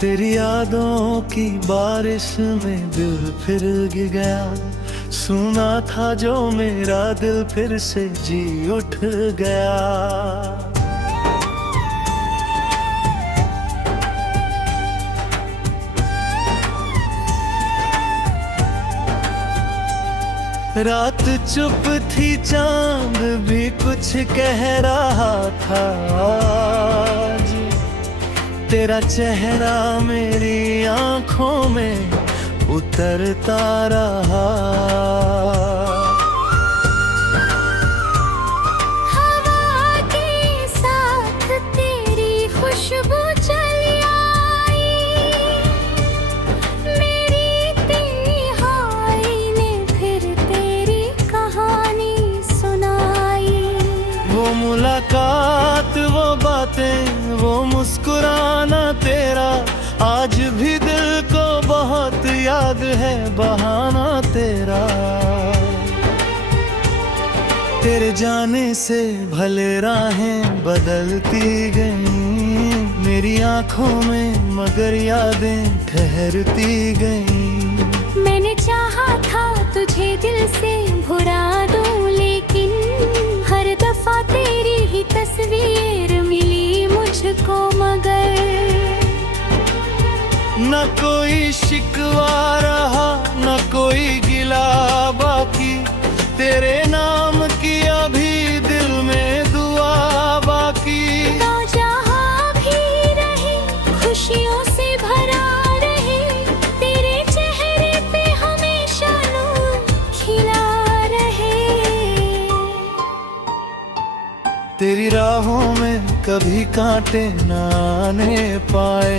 तेरी यादों की बारिश में दिल फिर गिर गया। सुना था जो मेरा दिल फिर से जी उठ गया। रात चुप थी, चांद भी कुछ कह रहा था। आज तेरा चेहरा मेरी आंखों में उतरता रहा। हवा के साथ तेरी खुशबू चली आई। मेरी तन्हाई ने फिर तेरी कहानी सुनाई। वो मुलाकात, वो बातें, वो मुस्कुराना तेरा आज भी दिल को बहुत याद है। बहाना तेरा, तेरे जाने से भले राहें बदलती गईं मेरी आंखों में, मगर यादें ठहरती गईं। मैंने चाहा था तुझे दिल से भुला दूं, लेकिन हर दफा तेरी ही तस्वीर मिली मुझको। मगर न कोई शिकवा रहा, न कोई गिला बाकी। तेरे नाम की अभी दिल में दुआ बाकी। तो जहाँ भी रहे खुशियों से भरा रहे, तेरे चेहरे पे हमेशा नूर खिला रहे। तेरी राहों में कभी कांटे न आने पाए,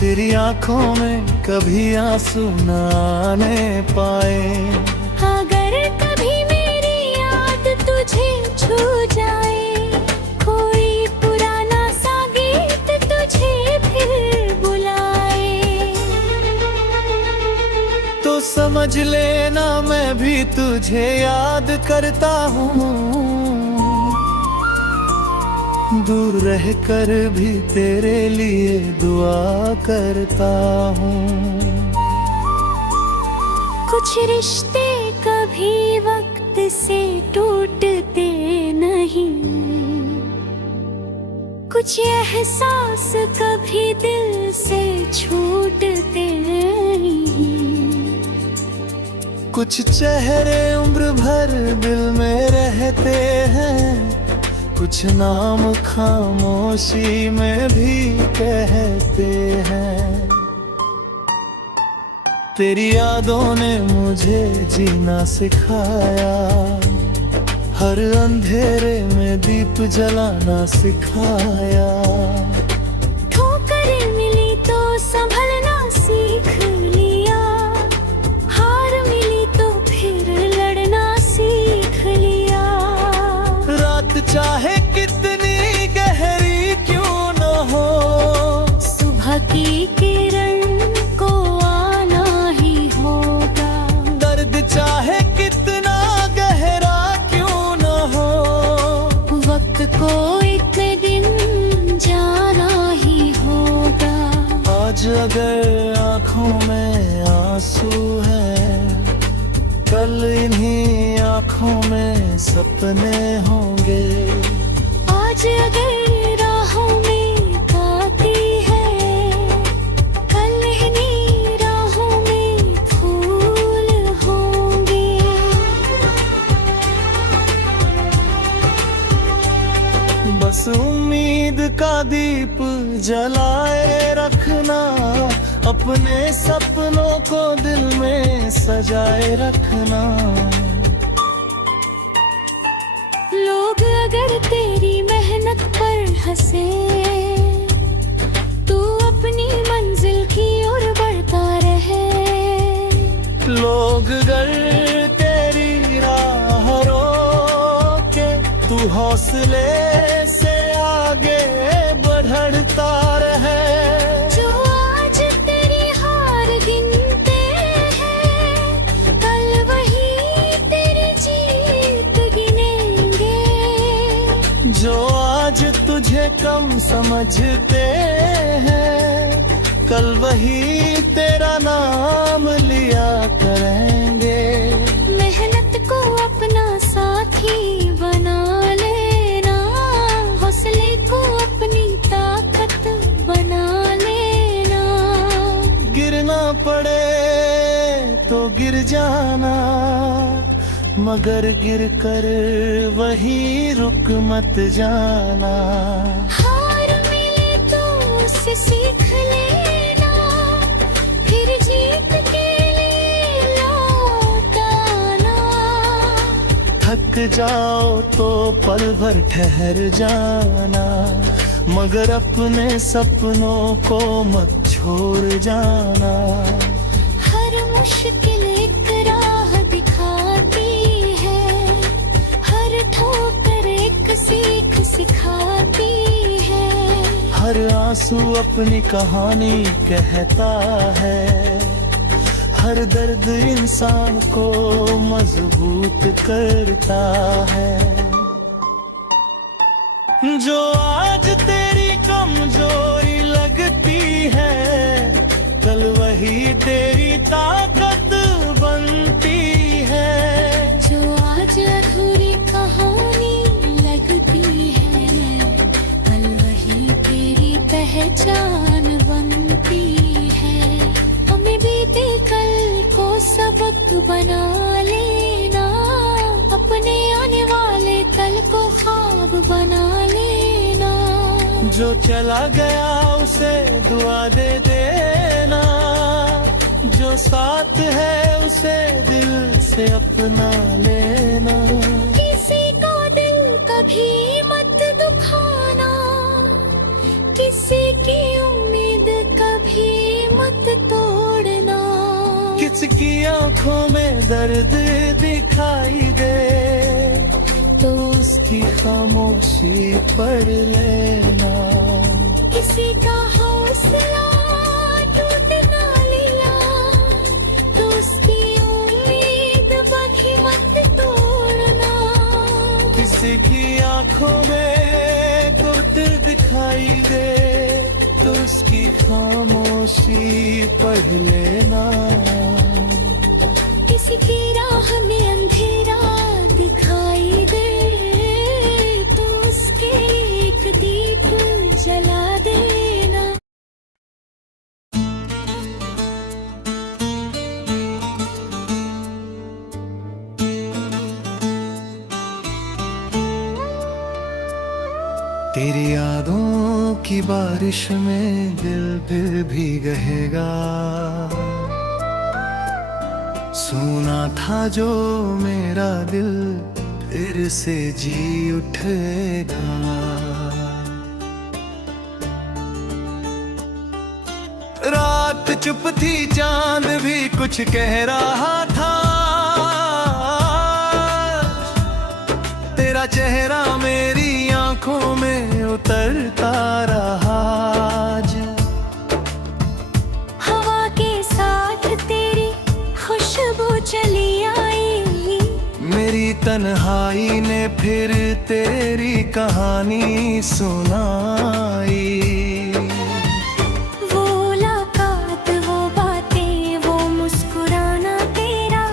तेरी आंखों में कभी आंसू न आने पाए। अगर कभी मेरी याद तुझे छू जाए, कोई पुराना सा गीत तुझे फिर बुलाए, तो समझ लेना मैं भी तुझे याद करता हूँ। दूर रह कर भी तेरे लिए दुआ करता हूँ। कुछ रिश्ते कभी वक्त से टूटते नहीं, कुछ एहसास कभी दिल से छूटते नहीं। कुछ चेहरे उम्र भर दिल में रहते हैं, कुछ नाम खामोशी में भी कहते हैं। तेरी यादों ने मुझे जीना सिखाया, हर अंधेरे में दीप जलाना सिखाया। ठोकरें मिली तो संभलना सीख लिया, हार मिली तो फिर लड़ना सीख लिया। रात चाहे कितनी गहरी क्यों न हो, सुबह की किरण को आना ही होगा। दर्द चाहे कितना गहरा क्यों न हो, वक्त को एक दिन जाना ही होगा। आज अगर आँखों में आंसू है, कल इन्हीं आँखों में सपने होंगे। आज अगर राहों में गाती है, कल इन्हीं राहों में फूल होंगे। बस उम्मीद का दीप जलाए रखना, अपने सपनों को दिल में सजाए रखना। लोग अगर तेरी मेहनत पर हंसे, तू अपनी मंजिल की ओर बढ़ता रहे। लोग अगर तेरी राह रोके, तू हौसले से आगे बढ़ता रहे। जो आज तेरी हार गिनते हैं, कल वही तेरी जीत गिनेंगे। जो आज तुझे कम समझते हैं, कल वही तेरा नाम लिया करेंगे। मेहनत को अपना साथी बना लेना, हौसले को अपनी ताकत बना लेना। गिरना पड़े तो गिर जाना, मगर गिर कर वही रुक मत जाना। हार मिले तो उससे सीख लेना, फिर जीत के लिए लौट आना। थक जाओ तो पल भर ठहर जाना, मगर अपने सपनों को मत छोड़ जाना। हर मुश्किल एक राह दिखाती है, हर ठोकर एक सीख सिखाती है। हर आंसू अपनी कहानी कहता है, हर दर्द इंसान को मजबूत करता है। जो आज तेरी कमजोरी लगती है, कल वही तेरी ताकत बनती है। जो आज अधूरी कहानी लगती है, कल वही तेरी पहचान बनती है। हमें बीते कल को सबक बना लेना, अपने आने वाले कल को ख्वाब बना लेना। जो चला गया उसे दुआ दे देना, जो साथ है उसे दिल से अपना लेना। किसी का दिल कभी मत दुखाना, किसी की उम्मीद कभी मत तोड़ना। किसकी आंखों में दर्द दिखाई दे तो उसकी खामोशी पढ़ लेना। किसी का हौसला टूट ना लिया तो उसकी उम्मीद बाकी मत तोड़ना। किसी की आंखों में दर्द दिखाई दे तो उसकी खामोशी पढ़ लेना। किसी की राह में अंधेरा दिखाई दे तो उसके एक दीप जला देना। तेरी यादों की बारिश में दिल फिर भीगेगा। सुना था जो मेरा दिल फिर से जी उठेगा। रात चुप थी चांद भी कुछ कह रहा था, तेरा चेहरा मेरी आंखों में उतरता रहा। हवा के साथ तेरी खुशबू चली आई, मेरी तन्हाई ने फिर तेरी कहानी सुनाई। वो मुलाकात, वो बातें, वो मुस्कुराना तेरा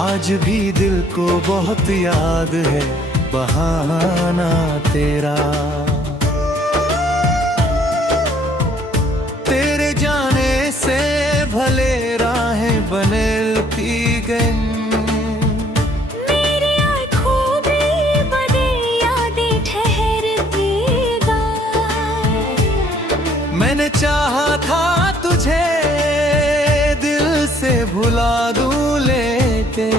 आज भी दिल को बहुत याद है बहाना तेरा। तेरे जाने से भले राहें बनती गई, मेरी आँखों में बदे यादें ठहरती गई। मैंने चाहा था तुझे दिल से भुला दूं लेके,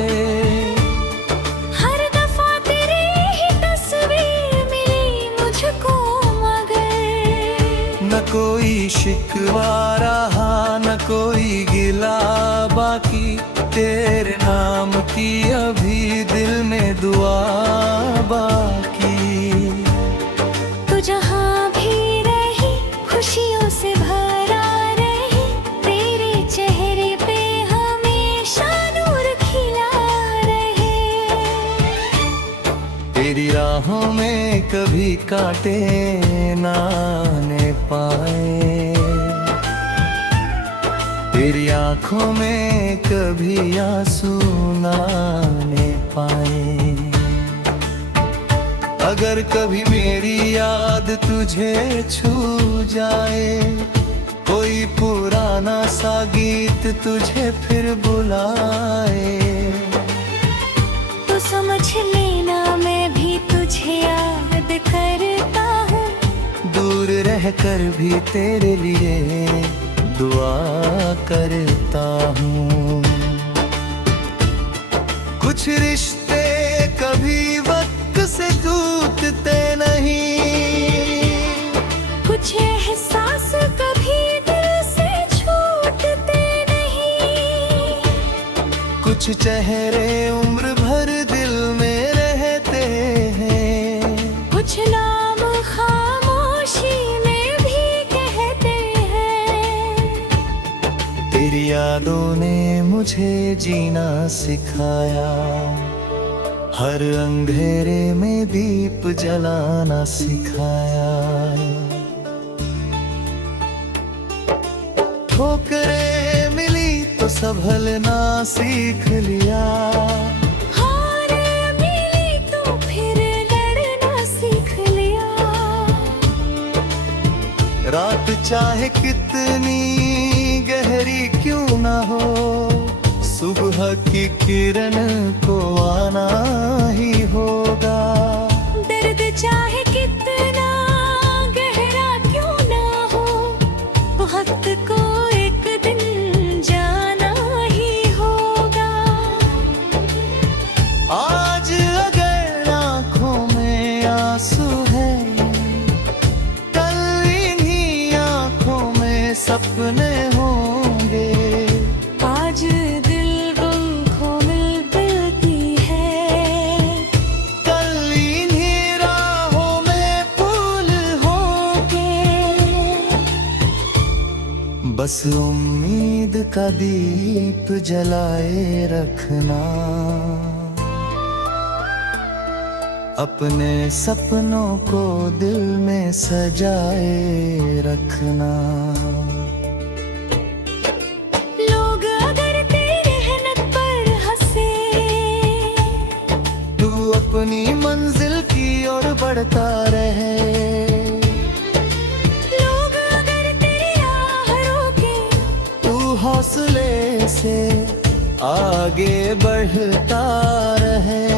हर दफा तेरी ही तस्वीर मिली मुझको मगर न कोई शिकवा रहा न कोई गिला बाकी। तेरे नाम की अभी दिल में दुआ बाकी। तू जहाँ भी रही खुशियों से भरा रहे, तेरे चेहरे पे हमेशा नूर खिला रहे। तेरी राहों में कभी कांटे ना आने पाए, आंखों में कभी आंसू ना आने पाए। अगर कभी मेरी याद तुझे छू जाए, कोई पुराना सा गीत तुझे फिर बुलाए, तो समझ लेना मैं भी तुझे याद करता हूँ। दूर रहकर भी तेरे लिए दुआ करता हूँ। कुछ रिश्ते कभी वक्त से टूटते नहीं, कुछ एहसास कभी दिल से छूटते नहीं, कुछ चेहरे उम्र भर दिल में रहते हैं, कुछ नाम खामोशी में भी कहते हैं। तेरी यादों ने मुझे जीना सिखाया, हर अंधेरे में दीप जलाना सिखाया। ठोकरें मिली तो संभलना सीख लिया, हार मिली तो फिर लड़ना सीख लिया। रात चाहे कितनी गहरी क्यों ना हो, सुबह की किरण को आना ही होगा। दर्द चाहे कितना गहरा क्यों ना हो, वक्त को एक दिन जाना ही होगा। आज अगर आंखों में आंसू है, कल इन्हीं आंखों में सपने होंगे। आज दिल पंखों में मिलती है, कल इन्हीं राहों में फूल होंगे। बस उम्मीद का दीप जलाए रखना, अपने सपनों को दिल में सजाए रखना। लोग अगर तेरे मेहनत पर हंसे, तू अपनी मंजिल की ओर बढ़ता रहे। लोग अगर तेरी राह रोके, तू हौसले से आगे बढ़ता रहे।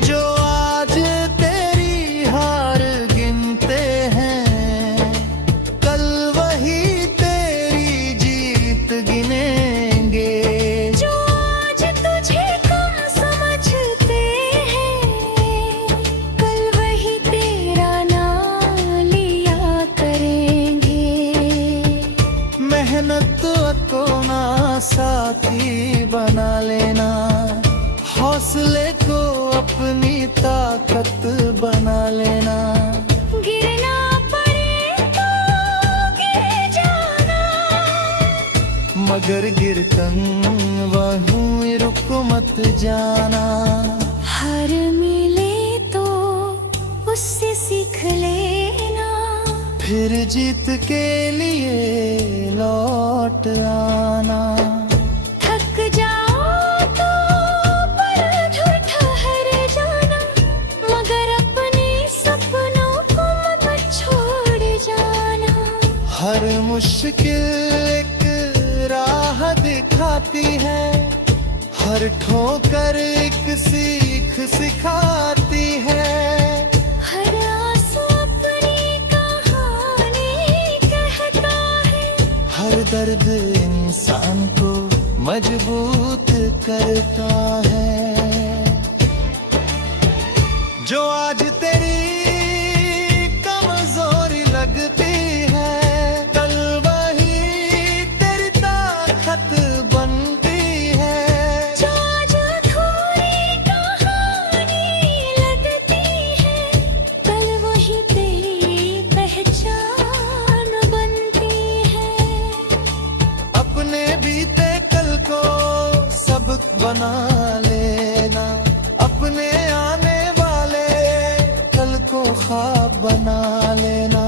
जो आज तेरी हार गिनते हैं, कल वही तेरी जीत गिनेंगे। जो आज तुझे कम समझते हैं, कल वही तेरा नाम लिया करेंगे। मेहनत को ना साथी बना लेना, हौसले को अपनी ताकत बना लेना। गिरना पड़े तो गिर जाना, मगर गिरतन वहीं रुक मत जाना। हर मिले तो उससे सीख लेना, फिर जीत के लिए लौट आना। थक जाओ तो पल ठहर जाना, मगर अपने सपनों को मत छोड़ जाना। हर मुश्किल एक राह दिखाती है, हर ठोकर एक सीख सिखाती है। हर आंसू अपनी कहानी कहता है, हर दर्द इंसान को मजबूत करता है। जो आज तेरी कमजोरी लगती है, कल वही तेरी ताकत बनती है। जो आज अधूरी कहानी लगती है, कल वही तेरी पहचान बनती है। अपने बीते कल को सबक बना लेना, अपने आने वाले कल को ख्वाब बना लेना।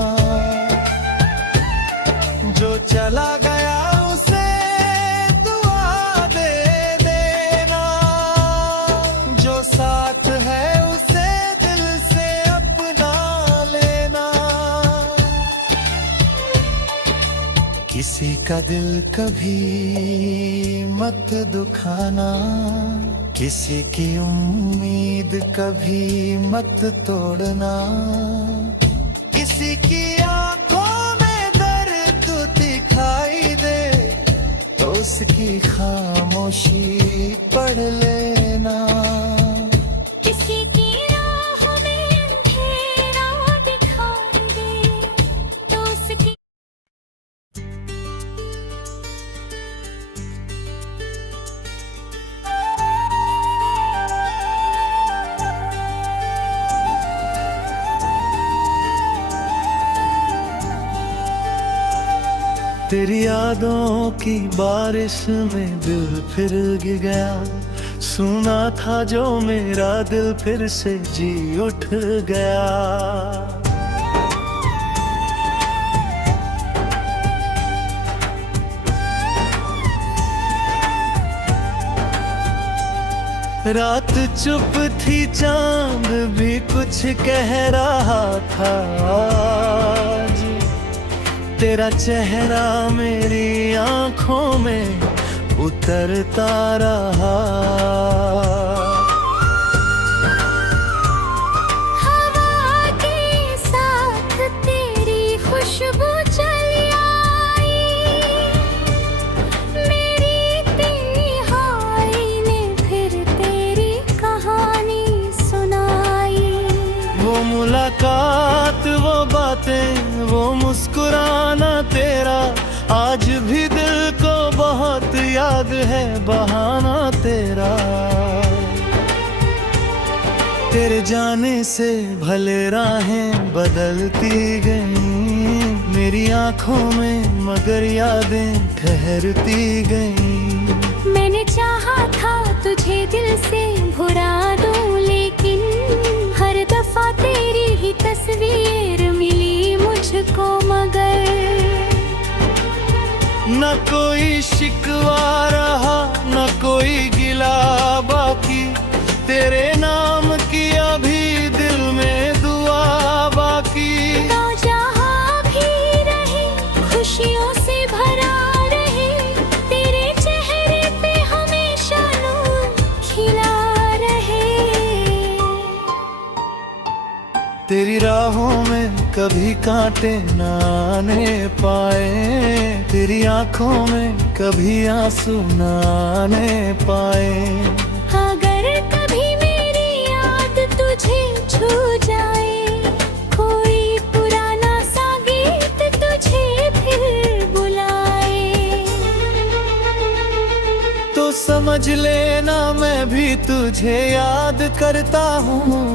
जो चला गया उसे किसी का दिल कभी मत दुखाना, किसी की उम्मीद कभी मत तोड़ना, किसी की आंखों में दर्द दिखाई दे तो उसकी खामोशी पढ़ लेना। किसी की राह में अंधेरा दिखाई दे तो उसकी तेरी यादों की बारिश में दिल फिर गया, सुना था जो मेरा दिल फिर से जी उठ गया। रात चुप थी, चांद भी कुछ कह रहा था आज, तेरा चेहरा मेरी आंखों में उतरता रहा। हवा के साथ तेरी खुशबू चली आई, मेरी तन्हाई ने फिर तेरी कहानी सुनाई। वो मुलाकात, वो बातें, वो मुस्कुराना तेरा आज भी दिल को बहुत याद है, बहाना तेरा। तेरे जाने से भले राहें बदलती गईं मेरी आंखों में, मगर यादें ठहरती गईं। मैंने चाहा था तुझे दिल से भुला दूं, लेकिन हर दफा तेरी ही तस्वीर मिली मुझको, मगर न कोई शिकवा रहा, न कोई गिला बाकी, तेरे नाम की अभी दिल में दुआ बाकी। तो जहाँ भी रहे खुशियों से भरा रहे, तेरे चेहरे पे हमेशा नूर खिला रहे। तेरी राहों में कभी कांटे न आने पाए, तेरी आंखों में कभी आंसू न आने पाए। अगर कभी मेरी याद तुझे छू जाए, कोई पुराना सा गीत तुझे फिर बुलाए, तो समझ लेना मैं भी तुझे याद करता हूँ,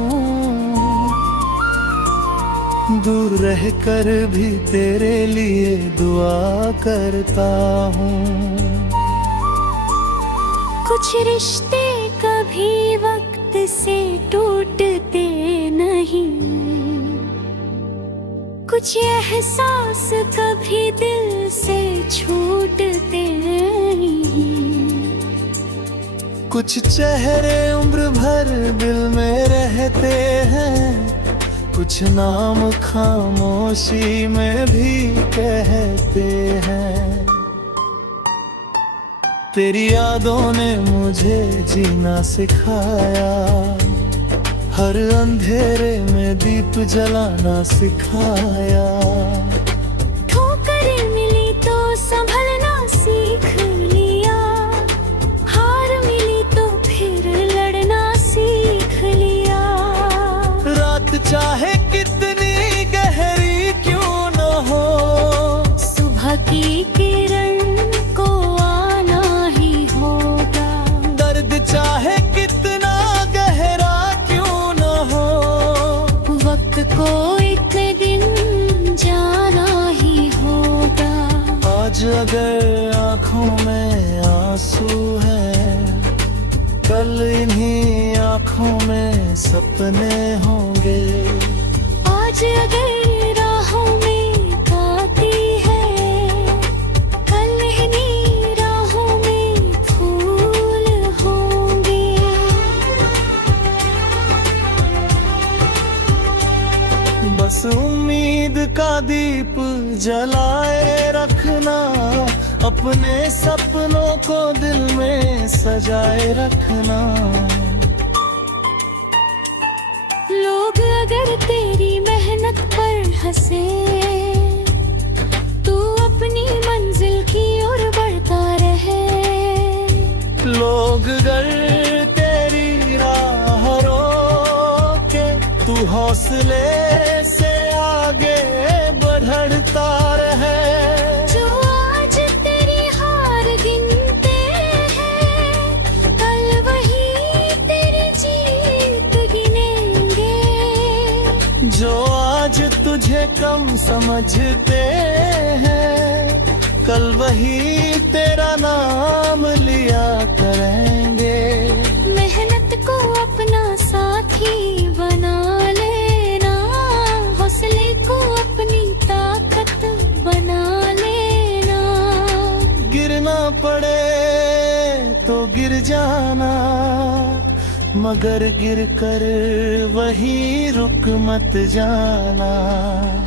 दूर रहकर भी तेरे लिए दुआ करता हूँ। कुछ रिश्ते कभी वक्त से टूटते नहीं, कुछ एहसास कभी दिल से छूटते नहीं, कुछ चेहरे उम्र भर दिल में रहते हैं, कुछ नाम खामोशी में भी कहते हैं। तेरी यादों ने मुझे जीना सिखाया, हर अंधेरे में दीप जलाना सिखाया। ठोकर मिली तो संभलना सीख लिया, हार मिली तो फिर लड़ना सीख लिया। रात चाहे कितनी गहरी क्यों न हो, सुबह की किरण को आना ही होगा। दर्द चाहे कितना गहरा क्यों न हो, वक्त को एक दिन जाना ही होगा। आज अगर आँखों में आंसू है, कल इन्हीं आँखों में सपने होंगे। आज अगर राहों में गाती है, कल इन्हीं राहों में फूल होंगे। बस उम्मीद का दीप जलाए रख रखना, अपने सपनों को दिल में सजाए रखना। लोग अगर तेरी मेहनत पर हंसे, तू अपनी मंजिल की ओर बढ़ता रहे। लोग अगर तेरी राह रोके, तू हौसले से आगे बढ़ता रहे। जो आज तेरी हार गिनते हैं, कल वही तेरी जीत गिनेंगे। जो आज तुझे कम समझते हैं, कल वही तेरा नाम लिया करेंगे। मेहनत को अपना साथी बना लेना, हौसले को अपनी ताकत बना लेना। गिरना पड़े तो गिर जाना, मगर गिर कर वही रुक मत जाना।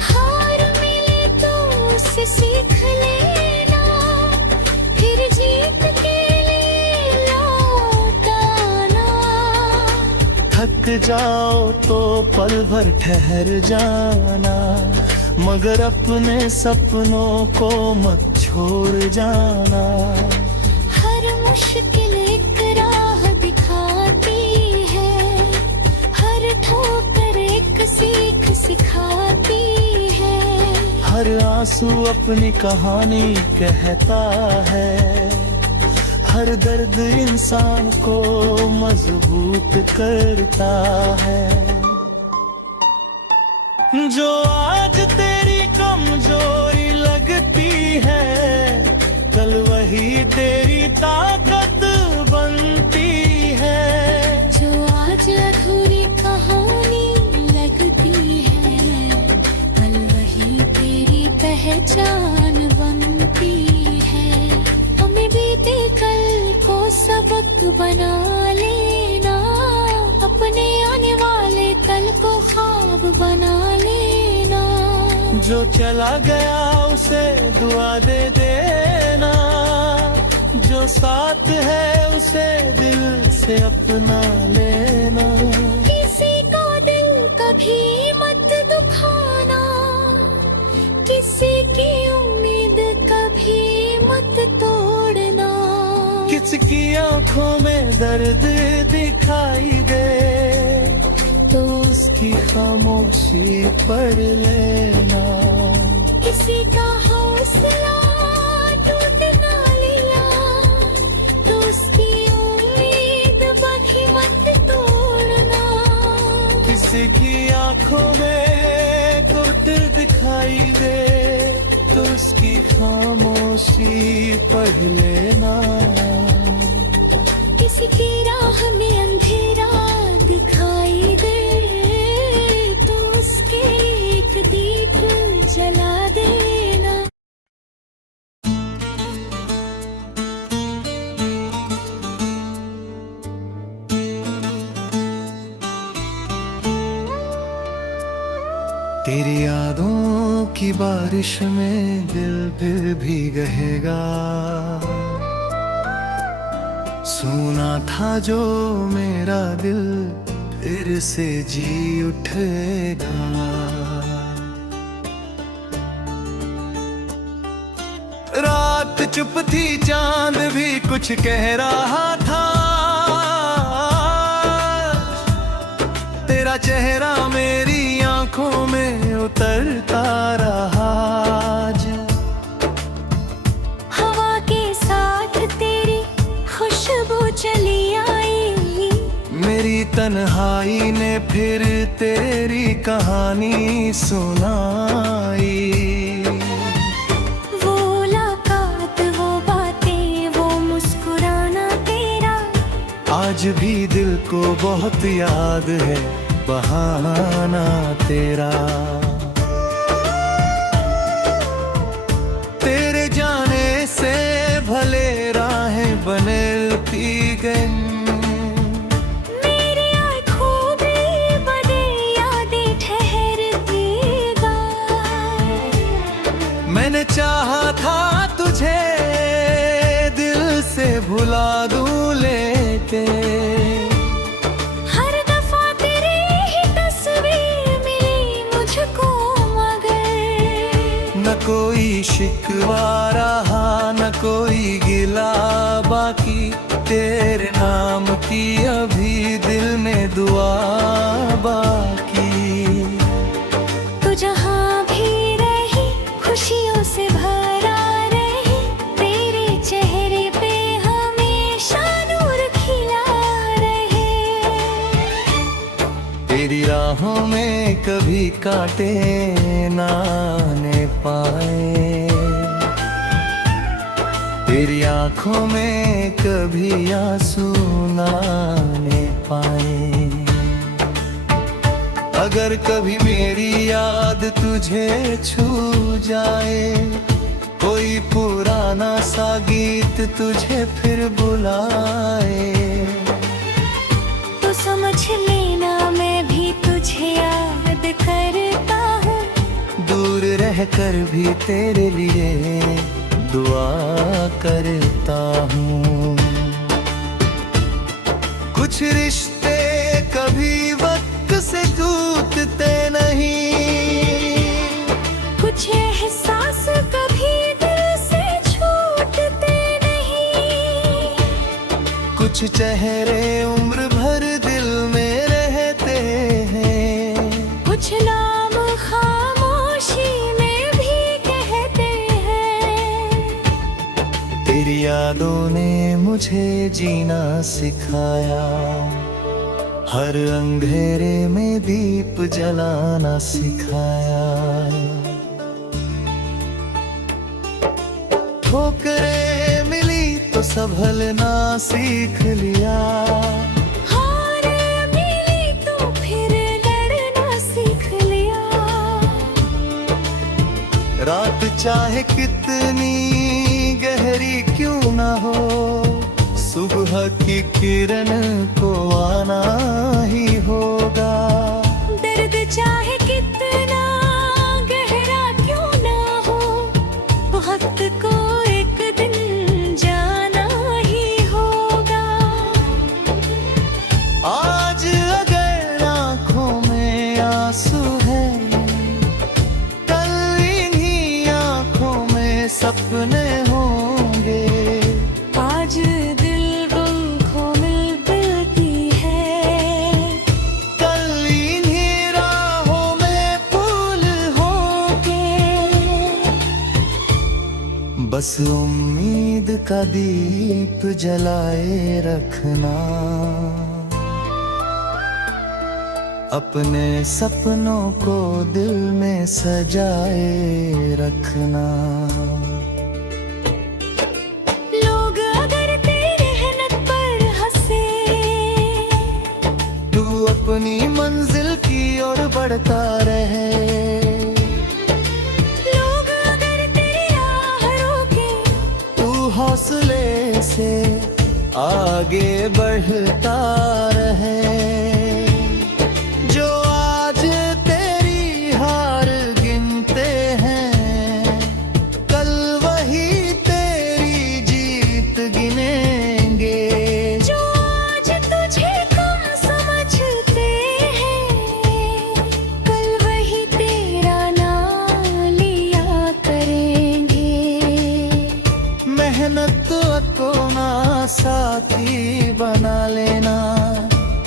हार मिले तो उससे सीख लेना, फिर जीत के लिए लौट आना। थक जाओ तो पल भर ठहर जाना, मगर अपने सपनों को मत छोड़ जाना। हर मुश्किल एक राह दिखाती है, हर ठोकर एक सीख सिखाती है। हर आंसू अपनी कहानी कहता है, हर दर्द इंसान को मजबूत करता है। जो आज तेरी कमजोरी लगती है, कल वही तेरी ताकत बनती है। जो आज अधूरी कहानी लगती है, कल वही तेरी पहचान बनती है। हमें बीते कल को सबक बना लेना, अपने आने वाले कल को ख्वाब बना लेना। जो चला गया उसे दुआ दे देना, जो साथ है उसे दिल से अपना लेना। किसी का दिल कभी मत दुखाना, किसी की उम्मीद कभी मत तोड़ना। किसकी आंखों में दर्द दिखाई दे, तो उसकी खामोशी पढ़ लेना। किसी का हौसला टूट ना लिया, तो उसकी उम्मीद बाकी मत तोड़ना। किसी की आंखों में कुर्त दिखाई दे, तो उसकी खामोशी पढ़ लेना। किसी की राह में अंधेरा दिखाई दे, तो उसके एक दीप जला देना। तेरी यादों की बारिश में दिल फिर भीगेगा। सुना था जो मेरा दिल फिर से जी उठेगा। रात चुप थी, चांद भी कुछ कह रहा था। तेरा चेहरा मेरी आंखों में उतरता रहा। हवा के साथ तेरी खुशबू चली आई, मेरी तन्हाई ने फिर तेरी कहानी सुनाई। वो मुलाकात, वो बातें, वो मुस्कुराना तेरा आज भी दिल को बहुत याद है, बहाना तेरा। तेरे जाने से भले राहें बनती गई। मेरी आँखों में बने यादें ठहरती गई। मैंने चाहा था तुझे दिल से भुला दूं लेके, हर दफा तेरी ही तस्वीर मिली मुझको मगर न कोई शिकवा रहा न कोई गिला बाकी, तेरे नाम की अभी दिल में दुआ बाकी। तू जहाँ भी रही खुशियों से भरा रहे, तेरे चेहरे पे हमेशा नूर खिला रहे। तेरी राहों में कभी कांटे ना आने पाए, तेरी आंखों में कभी आंसू ना आने पाए। अगर कभी मेरी याद तुझे छू जाए, कोई पुराना सा गीत तुझे फिर बुलाए, तो समझ लेना मैं भी तुझे याद करता हूँ, दूर रहकर भी तेरे लिए दुआ करता हूँ। कुछ रिश्ते कभी वक्त से टूटते नहीं, कुछ एहसास कभी दिल से छूटते नहीं, कुछ चेहरे उम्र भर दिल में रहते हैं, कुछ नाम खामोशी में भी कहते हैं। तेरी यादों ने मुझे जीना सिखाया, हर अंधेरे में दीप जलाना सिखाया। ठोकरें मिली तो संभलना सीख लिया, हार मिली तो फिर लड़ना सीख लिया। रात चाहे कितनी गहरी क्यों ना हो, सुबह की किरण को आना ही होगा। दर्द चाहे कितना गहरा क्यों ना हो, वक्त को एक दिन जाना ही होगा। आज अगर आंखों में आंसू है, कल इन्हीं आंखों में सपने होंगे। आज दिल गुम खो मिलती है, कल इन्हीं राहों में फूल होंगे। बस उम्मीद का दीप जलाए रखना, अपने सपनों को दिल में सजाए रखना। लोग अगर तेरे मेहनत पर हंसे, तू अपनी मंजिल की ओर बढ़ता रहे। लोग अगर तेरी राह रोके, तू हौसले से आगे बढ़ता रहे। जो आज तेरी हार गिनते हैं, कल वही तेरी जीत गिनेंगे। जो आज तुझे कम समझते हैं, कल वही तेरा नाम लिया करेंगे। मेहनत को ना साथी बना लेना,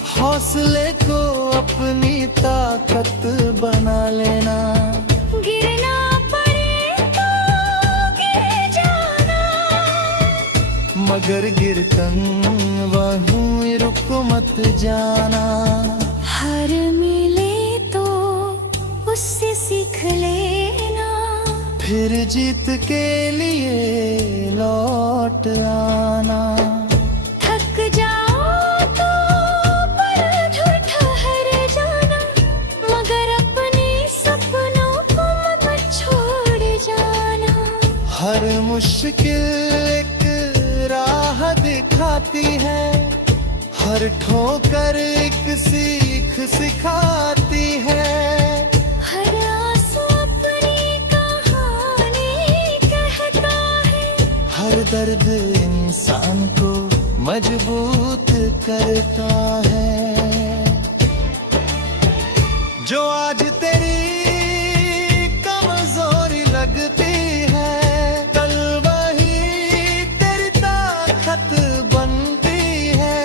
हौसले को अपनी ताकत बना लेना। गिरना पड़े तो गिर जाना, मगर गिरतन वहीं रुक मत जाना। हर मिले तो उससे सीख लेना, फिर जीत के लिए लौट आना। थक जाओ तो पर ठहर जाना, मगर अपने सपनों को मत छोड़ जाना। हर मुश्किल एक राह दिखाती है, हर ठोकर एक सीख सिखाती है। हर आंसू अपनी कहानी दर्द इंसान को मजबूत करता है। जो आज तेरी कमजोरी लगती है, कल वही तेरी ताकत बनती है।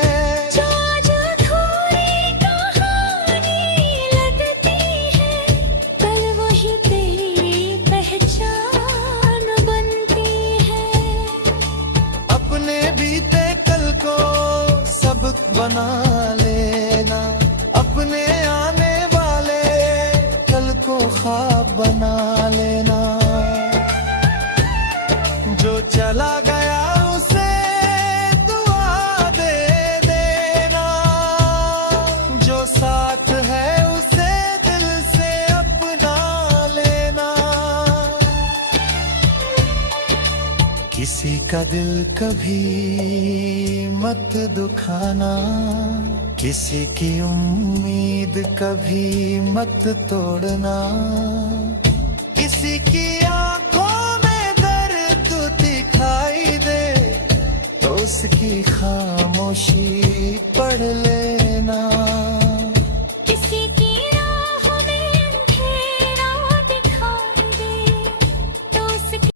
जो आज अधूरी कहानी लगती है, कल वही तेरी पहचान बनती है। अपने बीते कल को सबक बना लेना, अपने आने वाले कल को ख्वाब बना लेना। जो चला गया उसे दुआ दे देना, जो साथ है उसे दिल से अपना लेना। किसी का दिल कभी मत दुखाना, किसी की उम्मीद कभी मत तोड़ना। किसी की आंखों में दर्द दिखाई दे तो उसकी खामोशी पढ़ ले।